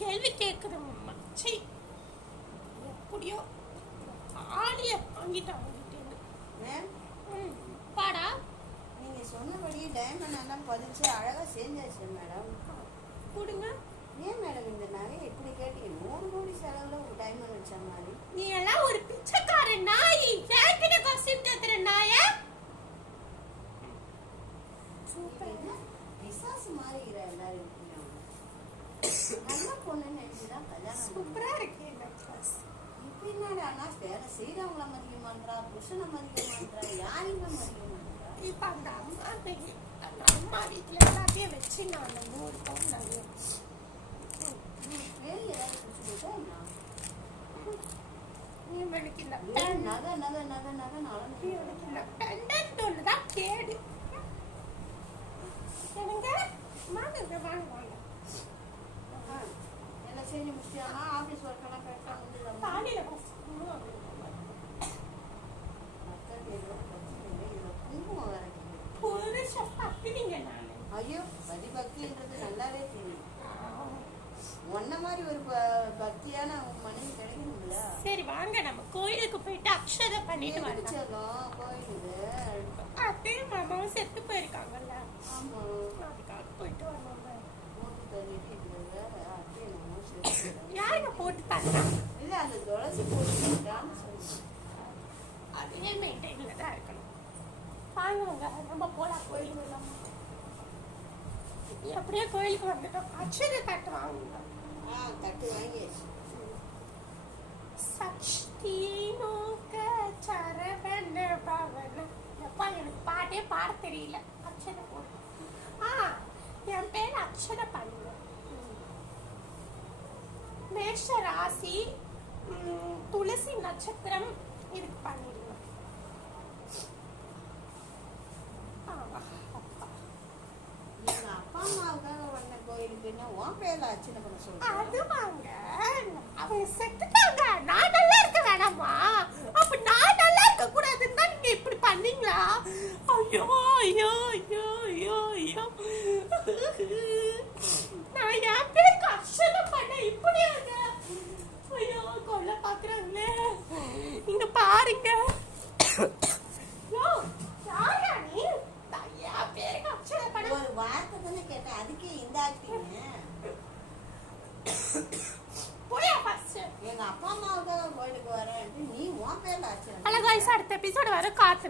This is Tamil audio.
கேள்வி கேட்குறேங்கம்மா. சரி எப்படியோ ஆடிய வாங்கிட்டேன். பாடா நீங்க சொன்னபடி டைமண்ட் எல்லாம் பதிச்சு அழகா செஞ்சாச்சு மேடம். கொடுங்க. ஏன் மேடம் இந்த நகை எப்படி கேட்டீங்க? 100 கோடி செலவுல ஒரு டைமண்ட் வச்ச மாதிரி. நீ எல்லாம் ஒரு பிச்சைக்கார நாய். கேட்கிற காசிப் கேட்கிற நாய. சூப்பர். பிசாசு மாதிரி எல்லாரும் நல்ல பொண்ணுன்னு நினைச்சுதான் கல்யாணம். சூப்பரா இருக்கு இந்த ட்ரெஸ். இப்ப என்னடா வேலை செய்யறவங்கள மதிக்க மாட்டா, புருஷனை மதிக்க மாட்டா, யாரையுமே மதிக்க மாட்டா. இப்ப அந்த அம்மா வீட்டுல எல்லாத்தையும் வச்சு நான் 100 பவுன் நகை வேலை ஏதாவது பிடிச்சி போட்டா என்ன? எனக்கு இந்த நகை நகை நகை நகை எனக்கு இந்த பெண்டன்ட் ஒண்ணுதான் கேடு. எனக்கு வாங்க வாங்க வாங்க. எல்லாம் செஞ்சு முடிச்சியானா? ஆபீஸ் ஒர்க் எல்லாம் கரெக்டா முடிஞ்சு காலையில குங்குமம் வேற புருஷ பத்தினிங்க நானு. ஐயோ பதிபக்தின்றது நல்லாவே தெரியும். ஒன்ன மாதிரி ஒரு பக்தியான மனைவி கிடைக்கணும்ல. சரி வாங்க நம்ம கோயிலுக்கு போயிட்டு அக்ஷதை பண்ணிட்டு வரலாம். கோயிலுக்கு அத்தையும் மாமாவும் செத்து போயிருக்காங்கல்ல. ஆமா அதுக்காக போயிட்டு வரணும். போட்டு தள்ளிட்டு வேற அத்தையும் யாருங்க போட்டு தரா? இல்ல அந்த துளசி போட்டுட்டான்னு சொல்லி அதே மெயின்டைன்ல தான் இருக்கணும். வாங்க நம்ம போலாம் கோயிலுக்கு. அப்படியே கோயிலுக்கு வந்துட்டோம். அக்ஷதை தட்டு வாங்க. தட்டு வாங்கியாச்சு. சக்தி நோக்க சரவண பவன. எப்பா எனக்கு பாட்டே பாட தெரியல. அக்ஷதை போடு. என் பேர் அக்ஷதை பண்ணுங்க. மேஷ ராசி, துளசி நட்சத்திரம் இதுக்கு பண்ணிடுங்க. அப்பா அம்மாவுக்காக வந்த கோயிலுக்கு உன் பேர்ல அர்ச்சனை பண்ண சொல்றேன். அது வாங்க அவங்க செத்துட்டாங்க. நான் நல்லா இருக்க வேணாமா? அப்ப நான் நல்லா இருக்க கூடாதுன்னு தான் நீங்க இப்படி பண்ணீங்களா? ஐயோ ஐயோ ஐயோ ஐயோ ஐயோ. நான் என் பேருக்கு அர்ச்சனை பண்ண இப்படியாங்க? ஐயோ கொல்ல பாக்குறாங்களே. இங்க பாருங்க. ஒரு வார்த்தை தானே கேட்டேன், அதுக்கே இந்த ஆக்டிங். போயா ஃபர்ஸ்ட். எங்க அப்பா அம்மாவுக்காக கோயிலுக்கு வரேன், நீ உன் பேர்ல அர்ச்சனை. அடுத்த எபிசோட் வர காத்து.